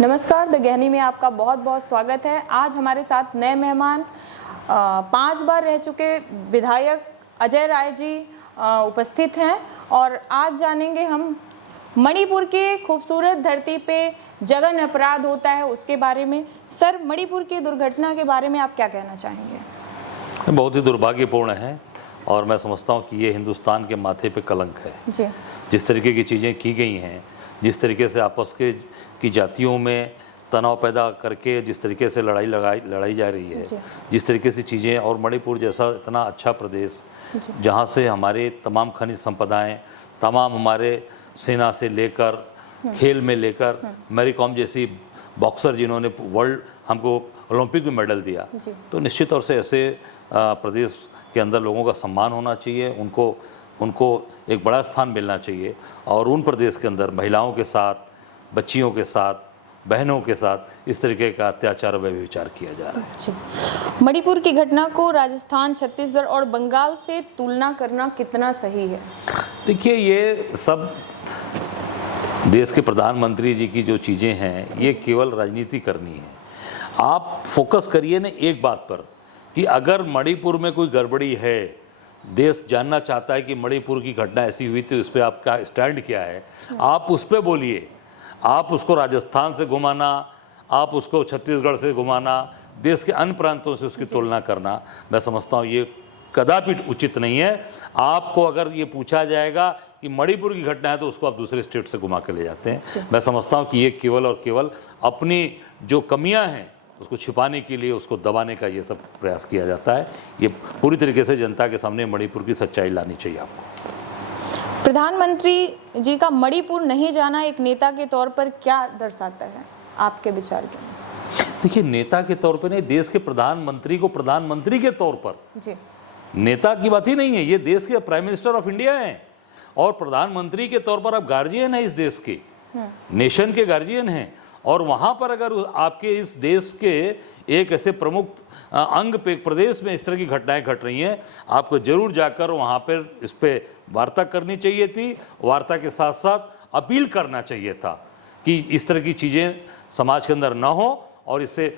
नमस्कार, द गहनी में आपका बहुत बहुत स्वागत है। आज हमारे साथ नए मेहमान 5 बार रह चुके विधायक अजय राय जी उपस्थित हैं और आज जानेंगे हम मणिपुर की खूबसूरत धरती पे जघन्य अपराध होता है उसके बारे में। सर, मणिपुर की दुर्घटना के बारे में आप क्या कहना चाहेंगे? बहुत ही दुर्भाग्यपूर्ण है और मैं समझता हूँ कि ये हिंदुस्तान के माथे पे कलंक है जी। जिस तरीके की चीज़ें की गई हैं, जिस तरीके से आपस की जातियों में तनाव पैदा करके जिस तरीके से लड़ाई जा रही है, जिस तरीके से चीज़ें, और मणिपुर जैसा इतना अच्छा प्रदेश जहाँ से हमारे तमाम खनिज संपदाएं, तमाम हमारे सेना से लेकर खेल में लेकर मैरी कॉम जैसी बॉक्सर जिन्होंने वर्ल्ड हमको ओलंपिक में मेडल दिया, तो निश्चित तौर से ऐसे प्रदेश के अंदर लोगों का सम्मान होना चाहिए, उनको एक बड़ा स्थान मिलना चाहिए। और उन प्रदेश के अंदर महिलाओं के साथ, बच्चियों के साथ, बहनों के साथ इस तरीके का अत्याचार व व्यभिचार किया जा रहा है। मणिपुर की घटना को राजस्थान, छत्तीसगढ़ और बंगाल से तुलना करना कितना सही है? देखिए, ये सब देश के प्रधानमंत्री जी की जो चीज़ें हैं, ये केवल राजनीति करनी है। आप फोकस करिए ना एक बात पर कि अगर मणिपुर में कोई गड़बड़ी है, देश जानना चाहता है कि मणिपुर की घटना ऐसी हुई थी, उस पर आपका स्टैंड क्या है, आप उस पर बोलिए। आप उसको राजस्थान से घुमाना, आप उसको छत्तीसगढ़ से घुमाना, देश के अन्य प्रांतों से उसकी तुलना करना, मैं समझता हूँ ये कदापि उचित नहीं है। आपको अगर ये पूछा जाएगा कि मणिपुर की घटना है तो उसको आप दूसरे स्टेट से घुमा के ले जाते हैं। मैं समझता हूँ कि ये केवल और केवल अपनी जो कमियाँ हैं उसको छिपाने के लिए, उसको दबाने का ये सब प्रयास किया जाता है। ये पूरी तरीके से जनता के सामने मणिपुर की सच्चाई लानी चाहिए आपको। प्रधानमंत्री जी का मणिपुर नहीं जाना एक नेता के तौर पर क्या दर्शाता है आपके विचार के अनुसार? देखिए, नेता के तौर पर नहीं, देश के प्रधानमंत्री को प्रधानमंत्री के तौर पर, जी, नेता की बात ही नहीं है। ये देश के प्राइम मिनिस्टर ऑफ इंडिया हैं और प्रधानमंत्री के तौर पर आप गार्जियन हैं इस देश के, नेशन के गार्जियन हैं। और वहाँ पर अगर आपके इस देश के एक ऐसे प्रमुख अंग पे प्रदेश में इस तरह की घटनाएं घट रही हैं, आपको जरूर जाकर वहाँ पर इस पर वार्ता करनी चाहिए थी। वार्ता के साथ साथ अपील करना चाहिए था कि इस तरह की चीज़ें समाज के अंदर ना हो, और इससे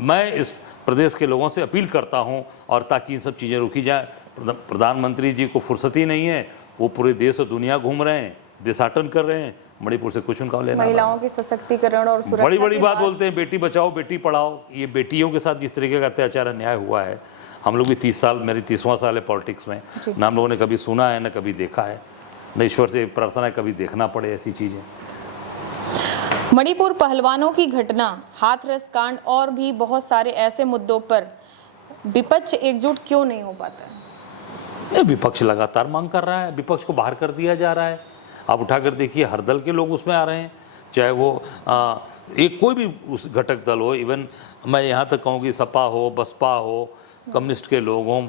मैं इस प्रदेश के लोगों से अपील करता हूं और ताकि इन सब चीज़ें रोकी जाए। प्रधानमंत्री जी को फुर्सत ही नहीं है, वो पूरे देश और दुनिया घूम रहे हैं, देशाटन कर रहे हैं, मणिपुर से कुछ उनका लेना। महिलाओं की सशक्तिकरण और सुरक्षा बड़ी बड़ी बात बोलते हैं, बेटी बचाओ बेटी पढ़ाओ। ये बेटियों के साथ जिस तरीके का अत्याचार अन्याय हुआ है, हम लोग भी 30 साल, मेरी 30वां साल है पॉलिटिक्स में, ना हम लोगों ने कभी सुना है, ना कभी देखा है। न ईश्वर से प्रार्थना है कभी देखना पड़े ऐसी चीज़ें। मणिपुर पहलवानों की घटना, हाथरस कांड और भी बहुत सारे ऐसे मुद्दों पर विपक्ष एकजुट क्यों नहीं हो पाता है? विपक्ष लगातार मांग कर रहा है, विपक्ष को बाहर कर दिया जा रहा है। आप उठाकर देखिए, हर दल के लोग उसमें आ रहे हैं, चाहे वो एक कोई भी उस घटक दल हो। इवन मैं यहाँ तक कहूँ कि सपा हो, बसपा हो, कम्युनिस्ट के लोग हों,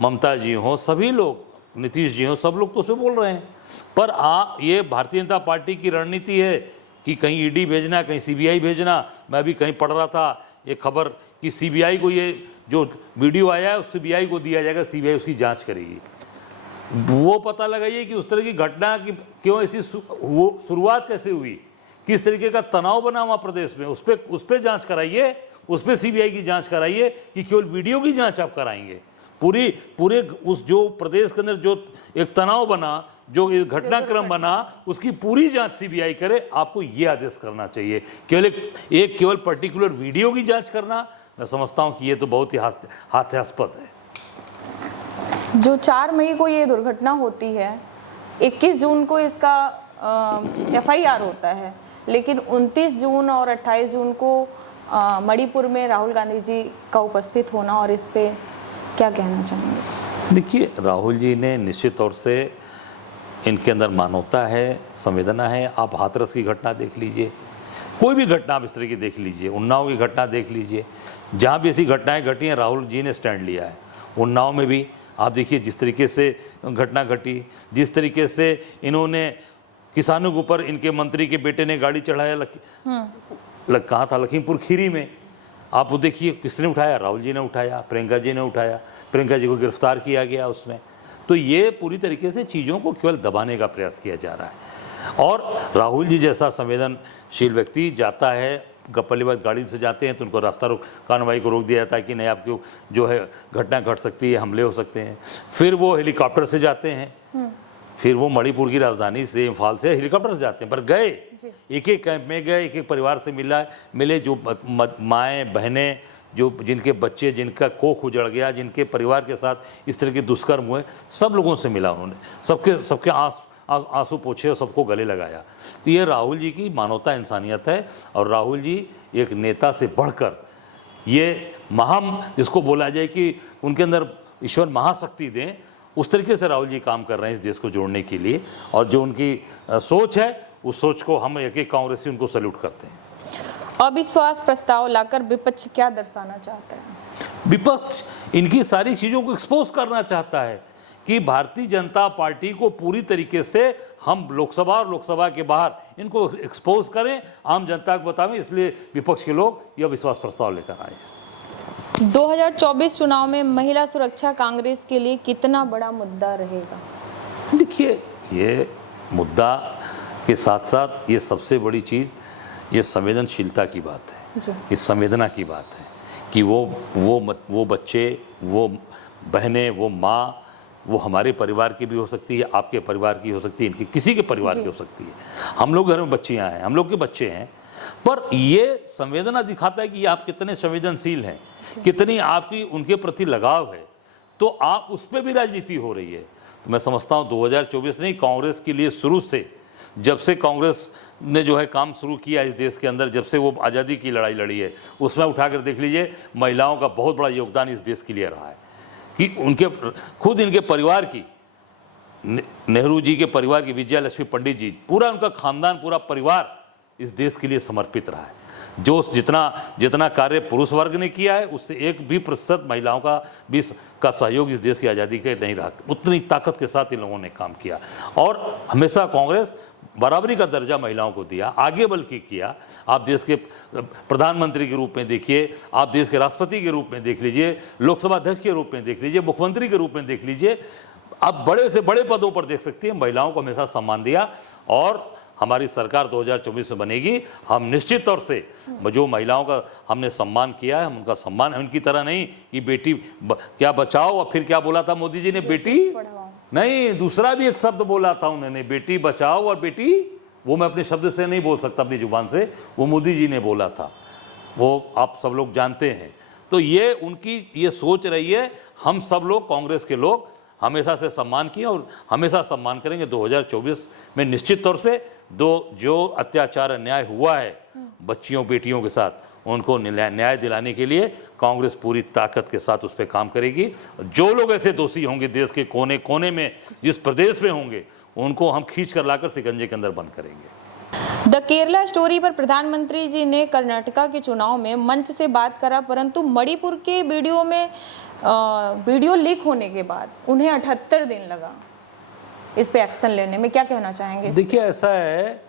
ममता जी हों, सभी लोग, नीतीश जी हों, सब लोग तो उसमें बोल रहे हैं। पर ये भारतीय जनता पार्टी की रणनीति है कि कहीं ईडी भेजना, कहीं सीबीआई भेजना। मैं भी कहीं पढ़ रहा था ये खबर कि सीबीआई को ये जो वीडियो आया है सीबीआई को दिया जाएगा, सीबीआई उसकी जांच करेगी। वो पता लगाइए कि उस तरह की घटना की क्यों ऐसी शुरुआत कैसे हुई, किस तरीके का तनाव बना हुआ प्रदेश में, उस पर जांच कराइए, उस पर सीबीआई की जांच कराइए कि केवल वीडियो की जांच आप कराएंगे। पूरे उस जो प्रदेश के अंदर जो एक तनाव बना, जो घटनाक्रम बना, उसकी पूरी जांच सीबीआई करे। आपको ये आदेश करना चाहिए। केवल पर्टिकुलर वीडियो की जांच करना, मैं समझता हूं कि ये तो बहुत ही हास्यास्पद है। जो 4 मई को ये दुर्घटना होती है, 21 जून को इसका FIR होता है, लेकिन 29 जून और 28 जून को मणिपुर में राहुल गांधी जी का उपस्थित होना, और इस पे क्या कहना चाहेंगे? देखिए, राहुल जी ने निश्चित तौर से, इनके अंदर मानवता है, संवेदना है। आप हाथरस की घटना देख लीजिए, कोई भी घटना आप इस तरह की देख लीजिए, उन्नाव की घटना देख लीजिए, जहाँ भी ऐसी घटनाएं घटी हैं राहुल जी ने स्टैंड लिया है। उन्नाव में भी आप देखिए जिस तरीके से घटना घटी, जिस तरीके से इन्होंने किसानों के ऊपर, इनके मंत्री के बेटे ने गाड़ी चढ़ाया, कहाँ था, लखीमपुर खीरी में। आप वो देखिए किसने उठाया, राहुल जी ने उठाया, प्रियंका जी ने उठाया, प्रियंका जी को गिरफ्तार किया गया उसमें। तो ये पूरी तरीके से चीज़ों को केवल दबाने का प्रयास किया जा रहा है। और राहुल जी जैसा संवेदनशील व्यक्ति जाता है, पहली बार गाड़ी से जाते हैं तो उनको रास्ता रोक कार्रवाई को रोक दिया जाता है कि नहीं आपकी जो है घटना घट सकती है, हमले हो सकते हैं। फिर वो हेलीकॉप्टर से जाते हैं, फिर वो मणिपुर की राजधानी से इम्फाल से हेलीकॉप्टर से जाते हैं, पर गए एक एक कैंप में गए, एक एक परिवार से मिले जो माएँ बहनें, जो जिनके बच्चे, जिनका कोख उजड़ गया, जिनके परिवार के साथ इस तरह के दुष्कर्म हुए, सब लोगों से मिला उन्होंने, सबके आंसू पोछे और सबको गले लगाया। तो ये राहुल जी की मानवता, इंसानियत है। और राहुल जी एक नेता से बढ़कर ये महाम, जिसको बोला जाए कि उनके अंदर ईश्वर महाशक्ति दें, उस तरीके से राहुल जी काम कर रहे हैं इस देश को जोड़ने के लिए। और जो उनकी सोच है, उस सोच को हम एक एक कांग्रेसी उनको सैल्यूट करते हैं। अविश्वास प्रस्ताव लाकर विपक्ष क्या दर्शाना चाहता है? विपक्ष इनकी सारी चीज़ों को एक्सपोज करना चाहता है कि भारतीय जनता पार्टी को पूरी तरीके से हम लोकसभा और लोकसभा के बाहर इनको एक्सपोज करें, आम जनता को बतावें, इसलिए विपक्ष के लोग यह विश्वास प्रस्ताव लेकर आए। 2024 चुनाव में महिला सुरक्षा कांग्रेस के लिए कितना बड़ा मुद्दा रहेगा? देखिए, ये मुद्दा के साथ साथ ये सबसे बड़ी चीज़ ये संवेदनशीलता की बात है, इस संवेदना की बात है कि वो बच्चे, वो बहनें, वो माँ, वो हमारे परिवार की भी हो सकती है, आपके परिवार की हो सकती है, इनकी किसी के परिवार की हो सकती है। हम लोग घर में बच्चियाँ हैं, हम लोग के बच्चे हैं, पर ये संवेदना दिखाता है कि आप कितने संवेदनशील हैं, कितनी आपकी उनके प्रति लगाव है। तो आप उस पर भी राजनीति हो रही है। तो मैं समझता हूँ 2024 नहीं, कांग्रेस के लिए शुरू से, जब से कांग्रेस ने जो है काम शुरू किया इस देश के अंदर, जब से वो आज़ादी की लड़ाई लड़ी है, उसमें उठाकर देख लीजिए, महिलाओं का बहुत बड़ा योगदान इस देश के लिए रहा है कि उनके खुद इनके परिवार की, नेहरू जी के परिवार की, विजया लक्ष्मी पंडित जी, पूरा उनका खानदान, पूरा परिवार इस देश के लिए समर्पित रहा है। जो जितना कार्य पुरुष वर्ग ने किया है, उससे 1% महिलाओं का सहयोग इस देश की आज़ादी के नहीं रहा। उतनी ताकत के साथ इन लोगों ने काम किया और हमेशा कांग्रेस बराबरी का दर्जा महिलाओं को दिया, आगे बल्कि किया। आप देश के प्रधानमंत्री के रूप में देखिए, आप देश के राष्ट्रपति के रूप में देख लीजिए, लोकसभा अध्यक्ष के रूप में देख लीजिए, मुख्यमंत्री के रूप में देख लीजिए, आप बड़े से बड़े पदों पर देख सकते हैं, महिलाओं को हमेशा सम्मान दिया। और हमारी सरकार 2024 में बनेगी, हम निश्चित तौर से जो महिलाओं का हमने सम्मान किया है, हम उनका सम्मान, उनकी तरह नहीं कि बेटी क्या बचाओ और फिर क्या बोला था मोदी जी ने, बेटी नहीं, दूसरा भी एक शब्द बोला था उन्होंने, बेटी बचाओ और बेटी, वो मैं अपने शब्द से नहीं बोल सकता, अपनी जुबान से, वो मोदी जी ने बोला था, वो आप सब लोग जानते हैं। तो ये उनकी ये सोच रही है। हम सब लोग, कांग्रेस के लोग, हमेशा से सम्मान किए और हमेशा सम्मान करेंगे। 2024 में निश्चित तौर से जो अत्याचार अन्याय हुआ है बच्चियों बेटियों के साथ, उनको न्याय दिलाने के लिए कांग्रेस पूरी ताकत के साथ उस पर काम करेगी। जो लोग ऐसे दोषी होंगे देश के कोने कोने में, जिस प्रदेश में होंगे, उनको हम खींच कर लाकर शिकंजे के अंदर बंद करेंगे। द केरला स्टोरी पर प्रधानमंत्री जी ने कर्नाटका के चुनाव में मंच से बात करा, परंतु मणिपुर के वीडियो लीक होने के बाद उन्हें 78 दिन लगा इस पे एक्शन लेने में। क्या कहना चाहेंगे? देखिए, ऐसा है,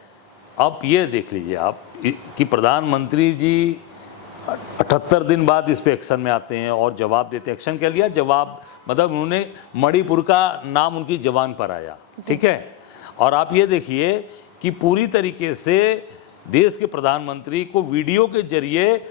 आप ये देख लीजिए आप कि प्रधानमंत्री जी 78 दिन बाद इस पे एक्शन में आते हैं और जवाब देते हैं। एक्शन क्या लिया? जवाब, मतलब उन्होंने मणिपुर का नाम उनकी जबान पर आया, ठीक है। और आप ये देखिए कि पूरी तरीके से देश के प्रधानमंत्री को वीडियो के जरिए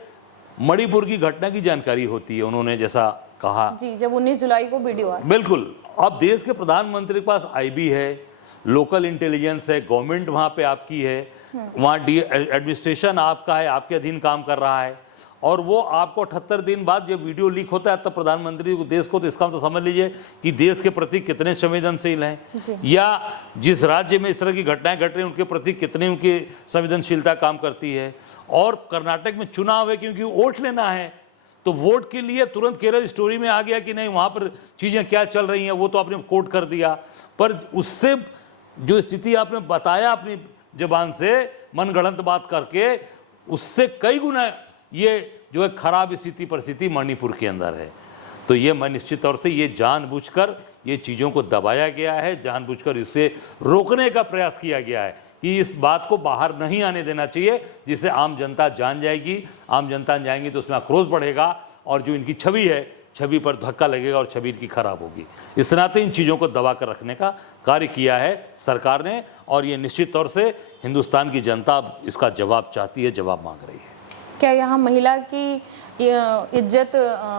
मणिपुर की घटना की जानकारी होती है। उन्होंने जैसा कहा जी, जब 19 जुलाई को वीडियो आया, बिल्कुल। अब देश के प्रधानमंत्री के पास आईबी है, लोकल इंटेलिजेंस है, गवर्नमेंट वहाँ पे आपकी है, वहाँ एडमिनिस्ट्रेशन आपका है, आपके अधीन काम कर रहा है, और वो आपको 78 दिन बाद जब वीडियो लीक होता है तब प्रधानमंत्री देश को, तो इसका मतलब समझ लीजिए कि देश के प्रति कितने संवेदनशील हैं, या जिस राज्य में इस तरह की घटनाएं घट रही हैं उनके प्रति कितनी उनकी संवेदनशीलता काम करती है। और कर्नाटक में चुनाव है, क्योंकि वोट लेना है, तो वोट के लिए तुरंत केरल स्टोरी में आ गया कि नहीं वहाँ पर चीज़ें क्या चल रही हैं, वो तो आपने कोट कर दिया। पर उससे जो स्थिति आपने बताया अपनी जबान से, मनगढ़ंत बात करके, उससे कई गुना ये जो है खराब स्थिति परिस्थिति मणिपुर के अंदर है। तो ये मैं निश्चित तौर से ये जानबूझकर ये चीज़ों को दबाया गया है, जानबूझकर इसे रोकने का प्रयास किया गया है कि इस बात को बाहर नहीं आने देना चाहिए, जिससे आम जनता जान जाएगी। आम जनता जाएंगी तो उसमें आक्रोश बढ़ेगा, और जो इनकी छवि है छवि पर धक्का लगेगा और छवि की खराब होगी। इस नाते इन चीज़ों को दबा कर रखने का कार्य किया है सरकार ने, और ये निश्चित तौर से हिंदुस्तान की जनता इसका जवाब चाहती है, जवाब मांग रही है। क्या यहाँ महिला की इज्जत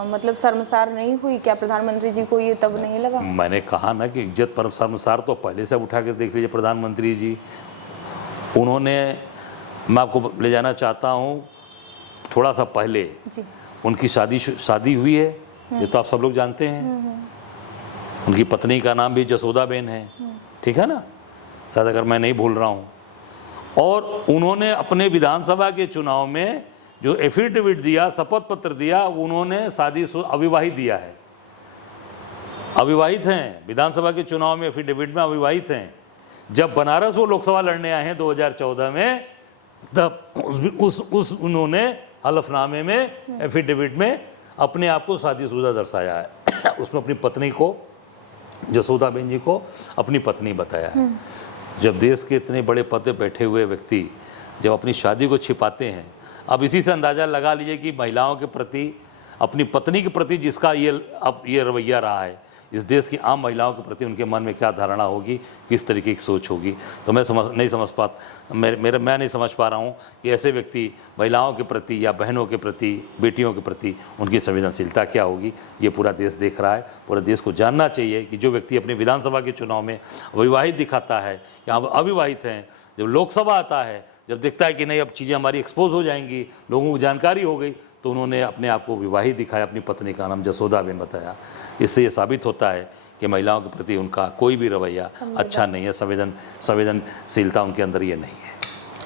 मतलब शर्मसार नहीं हुई? क्या प्रधानमंत्री जी को ये तब नहीं लगा? मैंने कहा ना कि इज्जत पर शर्मसार तो पहले से उठा कर देख लीजिए प्रधानमंत्री जी। उन्होंने, मैं आपको ले जाना चाहता हूँ थोड़ा सा पहले, जी। उनकी शादी हुई है, ये तो आप सब लोग जानते हैं। उनकी पत्नी का नाम भी जसोदाबेन है, ठीक है ना, शायद अगर मैं नहीं भूल रहा हूँ। और उन्होंने अपने विधानसभा के चुनाव में जो एफिडेविट दिया, शपथ पत्र दिया, उन्होंने अविवाहित दिया है। अविवाहित हैं, विधानसभा के चुनाव में एफिडेविट में अविवाहित हैं। जब बनारस वो लोकसभा लड़ने आए हैं 2014 में, तब उस उन्होंने हलफनामे में, एफिडेविट में अपने आप को शादीशुदा दर्शाया है। उसमें अपनी पत्नी को, जसोदाबेन जी को अपनी पत्नी बताया है। जब देश के इतने बड़े पद पे बैठे हुए व्यक्ति जब अपनी शादी को छिपाते हैं, अब इसी से अंदाज़ा लगा लीजिए कि महिलाओं के प्रति, अपनी पत्नी के प्रति जिसका ये रवैया रहा है, इस देश की आम महिलाओं के प्रति उनके मन में क्या धारणा होगी, किस तरीके की सोच होगी। तो मैं नहीं समझ पा रहा हूँ कि ऐसे व्यक्ति महिलाओं के प्रति या बहनों के प्रति, बेटियों के प्रति उनकी संवेदनशीलता क्या होगी। ये पूरा देश देख रहा है। पूरे देश को जानना चाहिए कि जो व्यक्ति अपने विधानसभा के चुनाव में अविवाहित दिखाता है या अविवाहित हैं, जब लोकसभा आता है, जब देखता है कि नहीं अब चीज़ें हमारी एक्सपोज हो जाएंगी, लोगों को जानकारी हो गई, तो उन्होंने अपने आप को विवाहित दिखाया, अपनी पत्नी का नाम जसोदाबेन बताया। इससे ये साबित होता है कि महिलाओं के प्रति उनका कोई भी रवैया अच्छा नहीं है, संवेदनशीलता उनके अंदर ये नहीं है।